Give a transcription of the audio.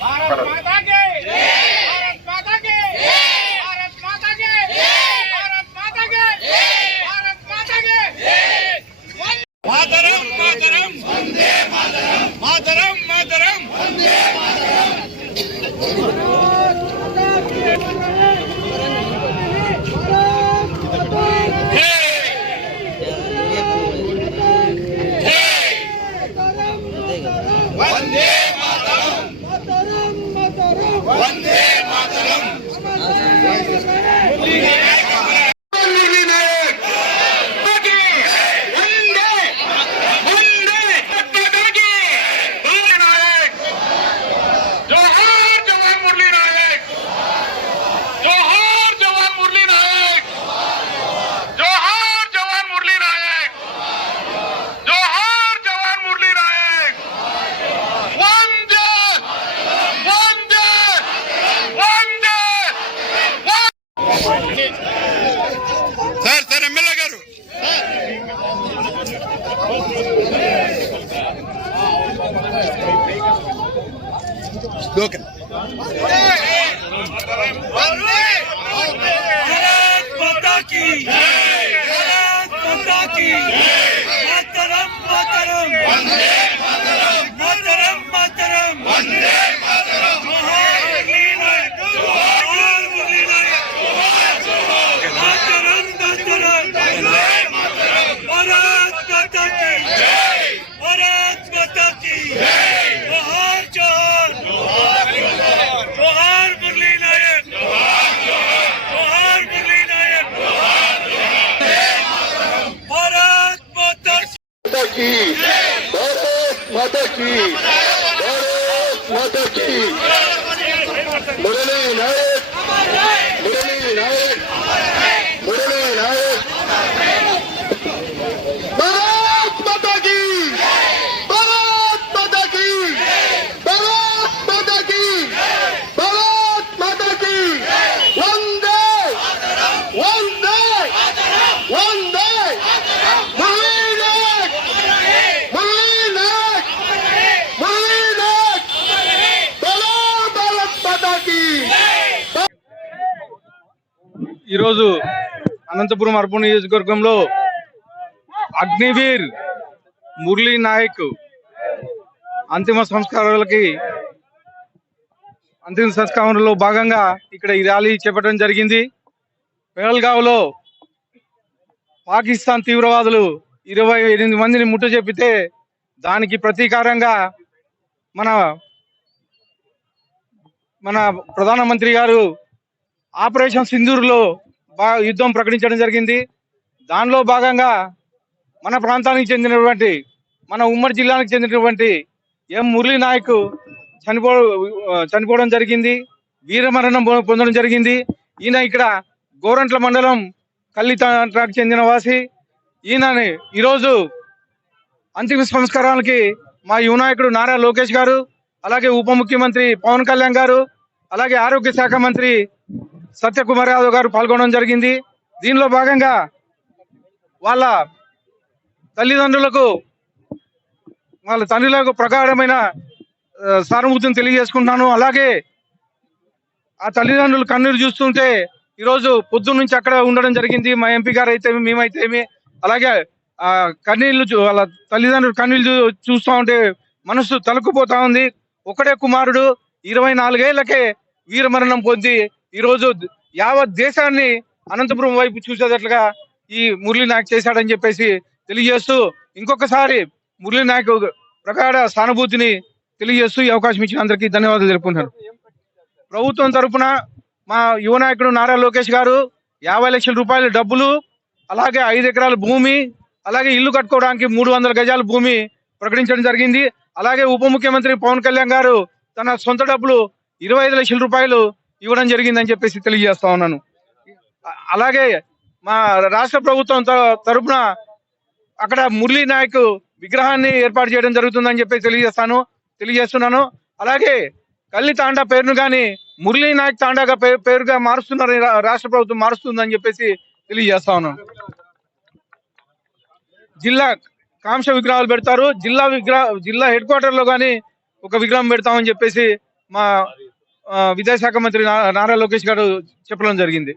भारत माता के। भारत माता के। भारत माता के। भारत माता के। भारत माता के। मातरम मातरम। वंदे मातरम मातरम। मातरम वंदे ఓకే भारत माता की भारत माता की माता की। माता की। मुरली नायक मुरली नायक। ఈరోజు అనంతపురం అర్బన్ నియోజకవర్గంలో అగ్నివీర్ మురళీ నాయక్ అంతిమ సంస్కారాలకి అంతిమ సంస్కారంలో భాగంగా ఇక్కడ ఈ ర్యాలీ చేపట్టడం జరిగింది. పెహల్గావ్లో పాకిస్తాన్ తీవ్రవాదులు ఇరవై ఎనిమిది మందిని ముట్ట చెప్పితే దానికి ప్రతీకారంగా మన మన ప్రధానమంత్రి గారు ఆపరేషన్ సింధూర్లో యుద్ధం ప్రకటించడం జరిగింది. దానిలో భాగంగా మన ప్రాంతానికి చెందినటువంటి మన ఉమ్మడి జిల్లానికి చెందినటువంటి ఎం మురళీ నాయక్ చనిపో చనిపోవడం జరిగింది. వీరమరణం పొందడం జరిగింది. ఈయన ఇక్కడ గోరంట్ల మండలం కల్లి చెందిన వాసి. ఈయనని ఈరోజు అంతిమ సంస్కారాలకి మా యువనాయకుడు నారా లోకేష్ గారు అలాగే ఉప ముఖ్యమంత్రి పవన్ కళ్యాణ్ గారు అలాగే ఆరోగ్య శాఖ మంత్రి సత్యకుమార్ యాదవ్ గారు పాల్గొనడం జరిగింది. దీనిలో భాగంగా వాళ్ళ తల్లిదండ్రులకు వాళ్ళ తండ్రులకు ప్రగాఢమైన సానుభూతిని తెలియజేసుకుంటున్నాను. అలాగే ఆ తల్లిదండ్రులు కన్నీరు చూస్తుంటే ఈరోజు పొద్దున్న నుంచి అక్కడ ఉండడం జరిగింది. మా ఎంపీ గారు అయితే మేమైతేమి అలాగే ఆ కన్నీళ్ళు చూ- వాళ్ళ తల్లిదండ్రులు కన్నీళ్ళు చూ- చూస్తూ ఉంటే మనసు తలుకుపోతా ఉంది. ఒకడే కుమారుడు ఇరవై నాలుగేళ్ళకే వీరమరణం పొంది ఈరోజు యావత్ దేశాన్ని అనంతపురం వైపు చూసేటట్లుగా ఈ మురళీ నాయక్ చేశాడని చెప్పేసి తెలియజేస్తూ ఇంకొకసారి మురళీ నాయక్ ప్రగాఢ సానుభూతిని తెలియజేస్తూ ఈ అవకాశం ఇచ్చిన అందరికీ ధన్యవాదాలు తెలుపుకుంటున్నాను. ప్రభుత్వం తరఫున మా యువ నాయకుడు నారా లోకేష్ గారు యాభై లక్షల రూపాయల డబ్బులు అలాగే ఐదు ఎకరాల భూమి అలాగే ఇల్లు కట్టుకోవడానికి మూడు వందల గజాల భూమి ప్రకటించడం జరిగింది. అలాగే ఉప ముఖ్యమంత్రి పవన్ కళ్యాణ్ గారు తన సొంత డబ్బులు ఇరవై ఐదు లక్షల రూపాయలు ఇవ్వడం జరిగిందని చెప్పేసి తెలియజేస్తా ఉన్నాను. అలాగే మా రాష్ట్ర ప్రభుత్వం త- అక్కడ మురళీ నాయక్ విగ్రహాన్ని ఏర్పాటు చేయడం జరుగుతుందని చెప్పి తెలియజేస్తాను తెలియజేస్తున్నాను. అలాగే కల్లి తాండా పేరును కానీ మురళీ నాయక్ తాండాగా పేరుగా మారుస్తున్నారు రా- రాష్ట్ర ప్రభుత్వం మారుస్తుందని చెప్పేసి తెలియజేస్తా ఉన్నాను. జిల్లా కాంక్ష విగ్రహాలు పెడతారు. జిల్లా విగ్రహ జిల్లా హెడ్ క్వార్టర్లో కానీ ఒక విగ్రహం పెడతామని చెప్పేసి మా విద్యాశాఖ మంత్రి నారా లోకేష్ గారు చెప్పడం జరిగింది.